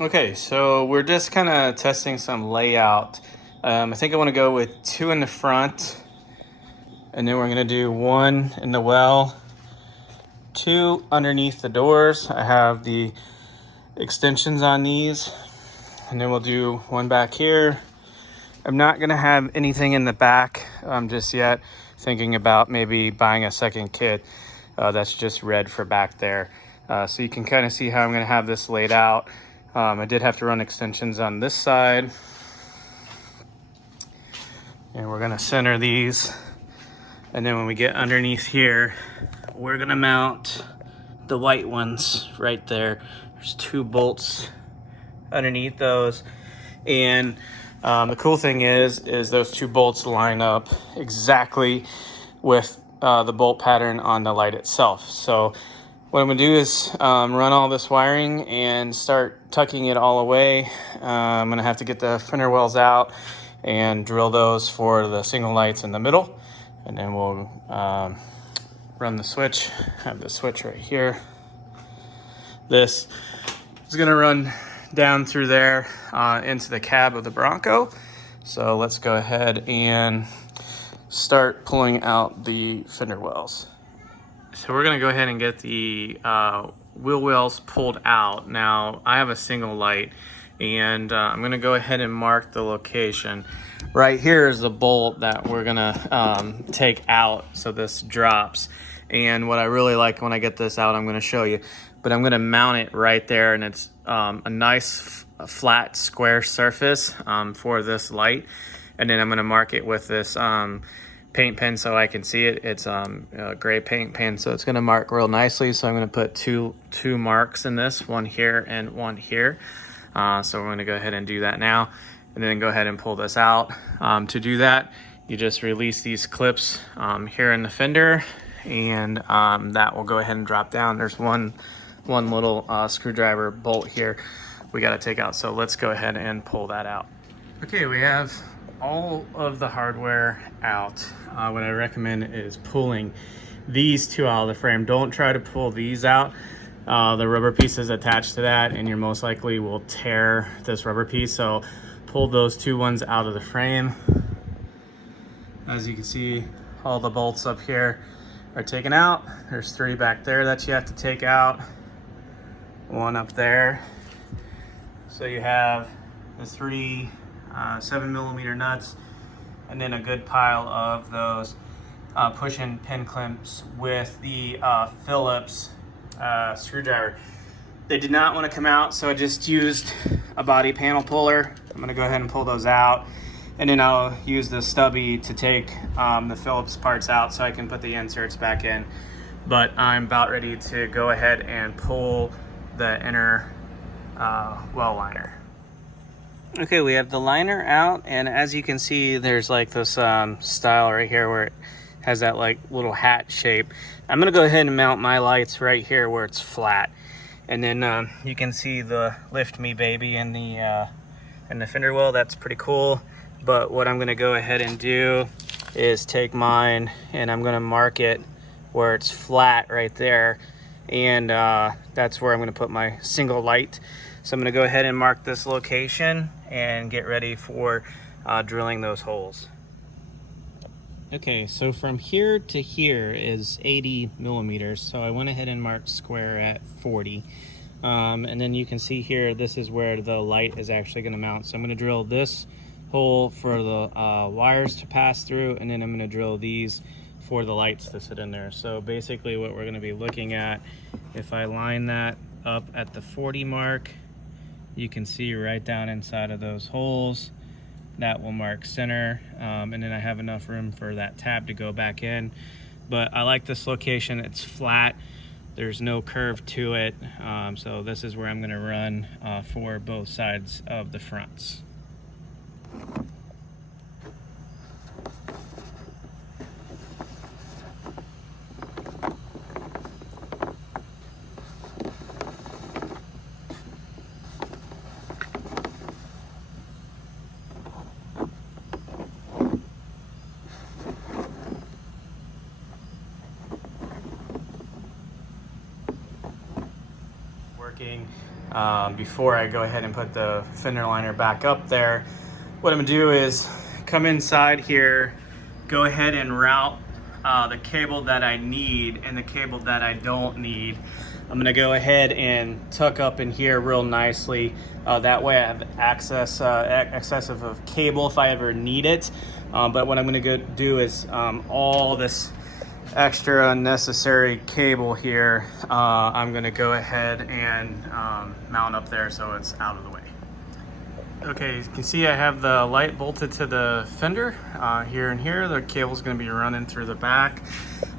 Okay, so we're just kind of testing some layout. I think I want to go with 2 in the front, and then we're going to do 1 in the well, 2 underneath the doors. I have the extensions on these, and then we'll do 1 back here. I'm not going to have anything in the back just yet. Thinking about maybe buying a second kit that's just red for back there. So you can kind of see how I'm going to have this laid out. I did have to run extensions on this side. And we're gonna center these. And then when we get underneath here, we're gonna mount the white ones right there. There's 2 bolts underneath those. And the cool thing is those 2 bolts line up exactly with the bolt pattern on the light itself. So what I'm gonna do is run all this wiring and start tucking it all away. I'm gonna have to get the fender wells out and drill those for the single lights in the middle. And then we'll run the switch. Have the switch right here. This is gonna run down through there into the cab of the Bronco. So let's go ahead and start pulling out the fender wells. So we're gonna go ahead and get the wheel wells pulled out. Now I have a single light, and I'm gonna go ahead and mark the location. Right here is the bolt that we're gonna take out so this drops. And what I really like when I get this out, I'm gonna show you, but I'm gonna mount it right there, and it's a nice flat square surface for this light. And then I'm gonna mark it with this paint pen so I can see it. It's a gray paint pen, so it's gonna mark real nicely. So I'm gonna put two marks in this, one here and one here. So we're gonna go ahead and do that now, and then go ahead and pull this out. To do that, you just release these clips here in the fender, and that will go ahead and drop down. There's one little screwdriver bolt here we gotta take out. So let's go ahead and pull that out. Okay, we have all of the hardware out. What I recommend is pulling these 2 out of the frame. Don't try to pull these out. The rubber piece is attached to that, and you most likely will tear this rubber piece. So pull those 2 ones out of the frame. As you can see, all the bolts up here are taken out. There's 3 back there that you have to take out. 1 up there. So you have the 3 7mm nuts, and then a good pile of those push-in pin clamps with the Phillips screwdriver. They did not want to come out, so I just used a body panel puller. I'm going to go ahead and pull those out, and then I'll use the stubby to take the Phillips parts out so I can put the inserts back in. But I'm about ready to go ahead and pull the inner well liner. Okay, we have the liner out, and as you can see, there's like this style right here where it has that like little hat shape. I'm gonna go ahead and mount my lights right here where it's flat, and then you can see the Lift Me Baby in the fender well. That's pretty cool. But what I'm gonna go ahead and do is take mine, and I'm gonna mark it where it's flat right there, and that's where I'm gonna put my single light. So I'm gonna go ahead and mark this location and get ready for drilling those holes. Okay, so from here to here is 80mm, so I went ahead and marked square at 40. And then you can see here, this is where the light is actually gonna mount. So I'm gonna drill this hole for the wires to pass through, and then I'm gonna drill these for the lights to sit in there. So basically what we're gonna be looking at, if I line that up at the 40 mark, you can see right down inside of those holes. That will mark center, and then I have enough room for that tab to go back in. But I like this location. It's flat, there's no curve to it, so this is where I'm gonna run for both sides of the fronts. before I go ahead and put the fender liner back up there. What I'm gonna do is come inside here, go ahead and route the cable that I need and the cable that I don't need. I'm gonna go ahead and tuck up in here real nicely. That way I have access, excessive of cable if I ever need it. But what I'm gonna go do is all this extra unnecessary cable here, I'm gonna go ahead and mount up there so it's out of the way. Okay, you can see I have the light bolted to the fender here and here. The cable's gonna be running through the back.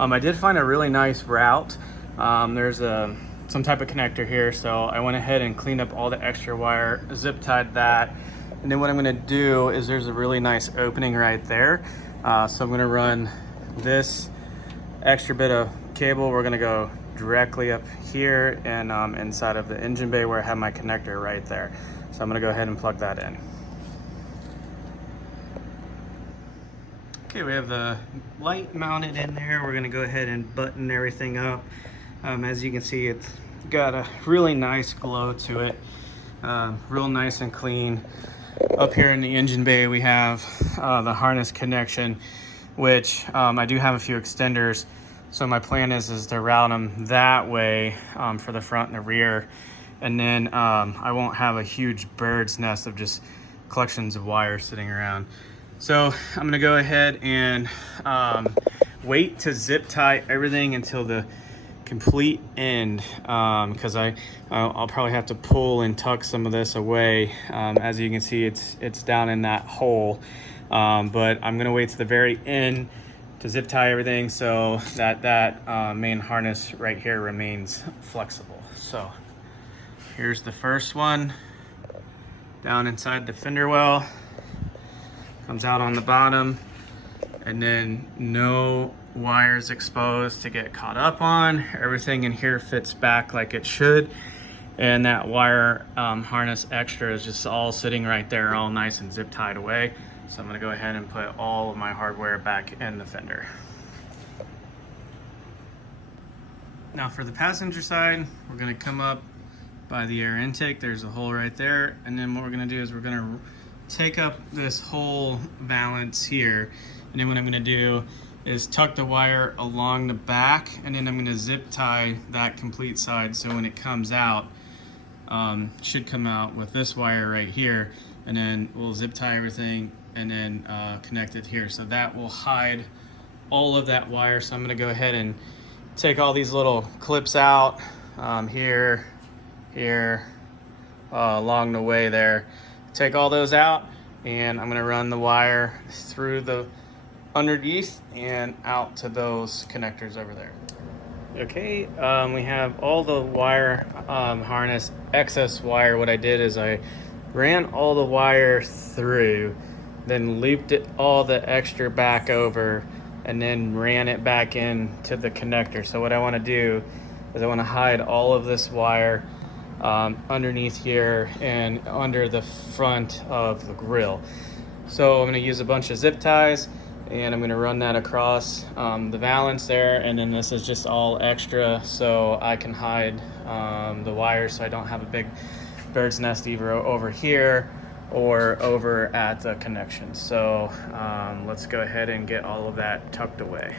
I did find a really nice route. There's some type of connector here, so I went ahead and cleaned up all the extra wire, zip tied that, and then what I'm gonna do is there's a really nice opening right there. So I'm gonna run this extra bit of cable. We're gonna go directly up here and inside of the engine bay where I have my connector right there. So I'm gonna go ahead and plug that in. Okay, we have the light mounted in there. We're gonna go ahead and button everything up. As you can see, it's got a really nice glow to it. Real nice and clean. Up here in the engine bay, we have the harness connection, which I do have a few extenders. So my plan is to route them that way for the front and the rear. And then I won't have a huge bird's nest of just collections of wire sitting around. So I'm gonna go ahead and wait to zip tie everything until the complete end, because I'll probably have to pull and tuck some of this away. As you can see, it's down in that hole, but I'm gonna wait to the very end to zip tie everything so that main harness right here remains flexible. So here's the first one down inside the fender well, comes out on the bottom, and then no wires exposed to get caught up on. Everything in here fits back like it should, and that wire harness extra is just all sitting right there, all nice and zip tied away. So I'm gonna go ahead and put all of my hardware back in the fender. Now for the passenger side, we're gonna come up by the air intake. There's a hole right there, and then what we're gonna do is we're gonna take up this whole valance here, and then what I'm gonna do is tuck the wire along the back, and then I'm gonna zip tie that complete side, so when it comes out, should come out with this wire right here, and then we'll zip tie everything and then connect it here. So that will hide all of that wire. So I'm gonna go ahead and take all these little clips out here, along the way there. Take all those out, and I'm gonna run the wire through the underneath and out to those connectors over there. Okay, we have all the wire harness, excess wire. What I did is I ran all the wire through, then looped it all the extra back over, and then ran it back into the connector. So what I want to do is I want to hide all of this wire underneath here and under the front of the grill. So I'm going to use a bunch of zip ties, and I'm going to run that across the valance there, and then this is just all extra so I can hide the wires so I don't have a big bird's nest either over here or over at the connection. So let's go ahead and get all of that tucked away.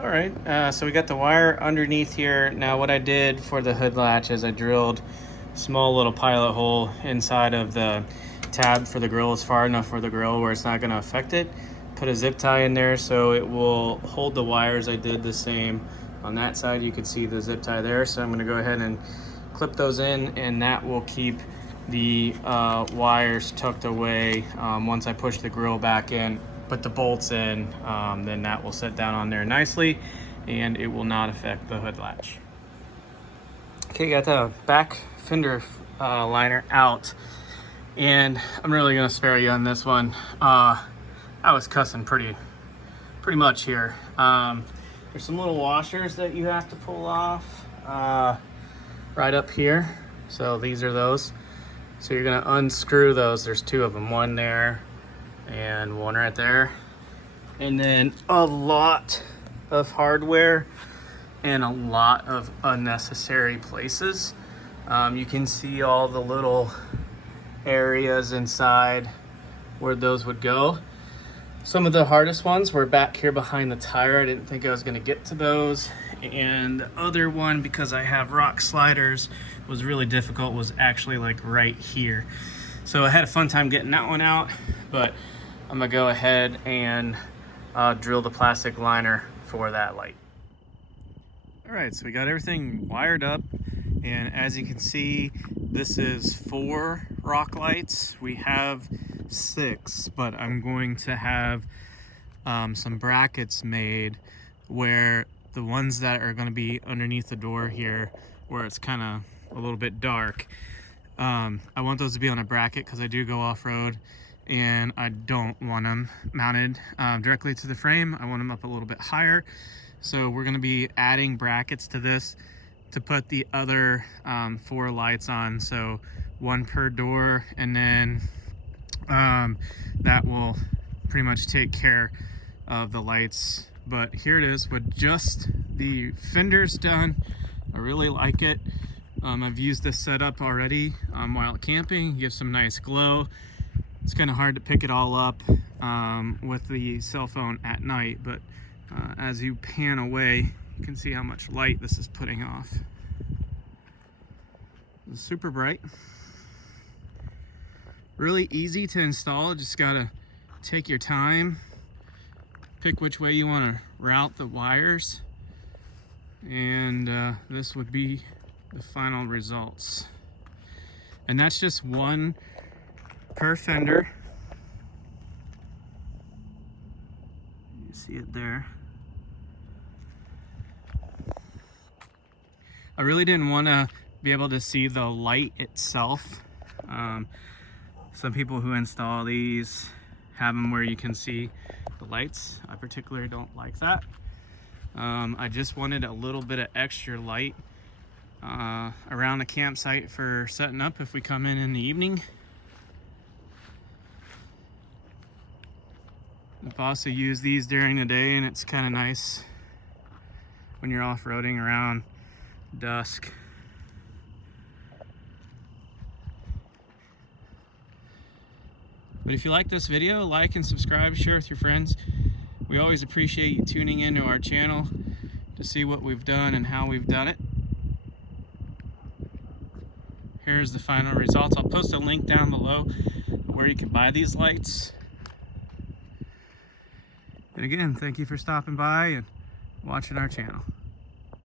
All right, so we got the wire underneath here. Now what I did for the hood latch is I drilled a small little pilot hole inside of the tab for the grill. It's far enough for the grill where it's not going to affect it. Put a zip tie in there so it will hold the wires. I did the same on that side. You can see the zip tie there. So I'm going to go ahead and clip those in, and that will keep the wires tucked away. Once I push the grill back in, put the bolts in, then that will sit down on there nicely and it will not affect the hood latch. Okay, got the back fender liner out, and I'm really gonna spare you on this one. I was cussing pretty much here. There's some little washers that you have to pull off right up here. So these are those. So you're gonna unscrew those. There's two of them, one there and one right there. And then a lot of hardware in a lot of unnecessary places. You can see all the little areas inside where those would go. Some of the hardest ones were back here behind the tire. I didn't think I was gonna get to those. And the other one, because I have rock sliders, was really difficult, was actually like right here. So I had a fun time getting that one out, but I'm gonna go ahead and drill the plastic liner for that light. All right, so we got everything wired up, and as you can see, this is 4 rock lights. We have 6, but I'm going to have some brackets made where the ones that are going to be underneath the door here, where it's kind of a little bit dark, I want those to be on a bracket because I do go off-road and I don't want them mounted directly to the frame. I want them up a little bit higher. So we're going to be adding brackets to this to put the other 4 lights on, so 1 per door, and then that will pretty much take care of the lights. But here it is with just the fenders done. I really like it. I've used this setup already while camping. Gives some nice glow. It's kind of hard to pick it all up with the cell phone at night, but as you pan away, you can see how much light this is putting off. It's super bright. Really easy to install. Just gotta take your time, pick which way you want to route the wires, and this would be the final results. And that's just 1 per fender. You see it there. I really didn't want to be able to see the light itself. Some people who install these have them where you can see the lights. I particularly don't like that. I just wanted a little bit of extra light around the campsite for setting up if we come in the evening. I've also used these during the day, and it's kind of nice when you're off-roading around dusk. But if you like this video, like and subscribe, share with your friends. We always appreciate you tuning into our channel to see what we've done and how we've done it. Here's the final results. I'll post a link down below where you can buy these lights. And again, thank you for stopping by and watching our channel.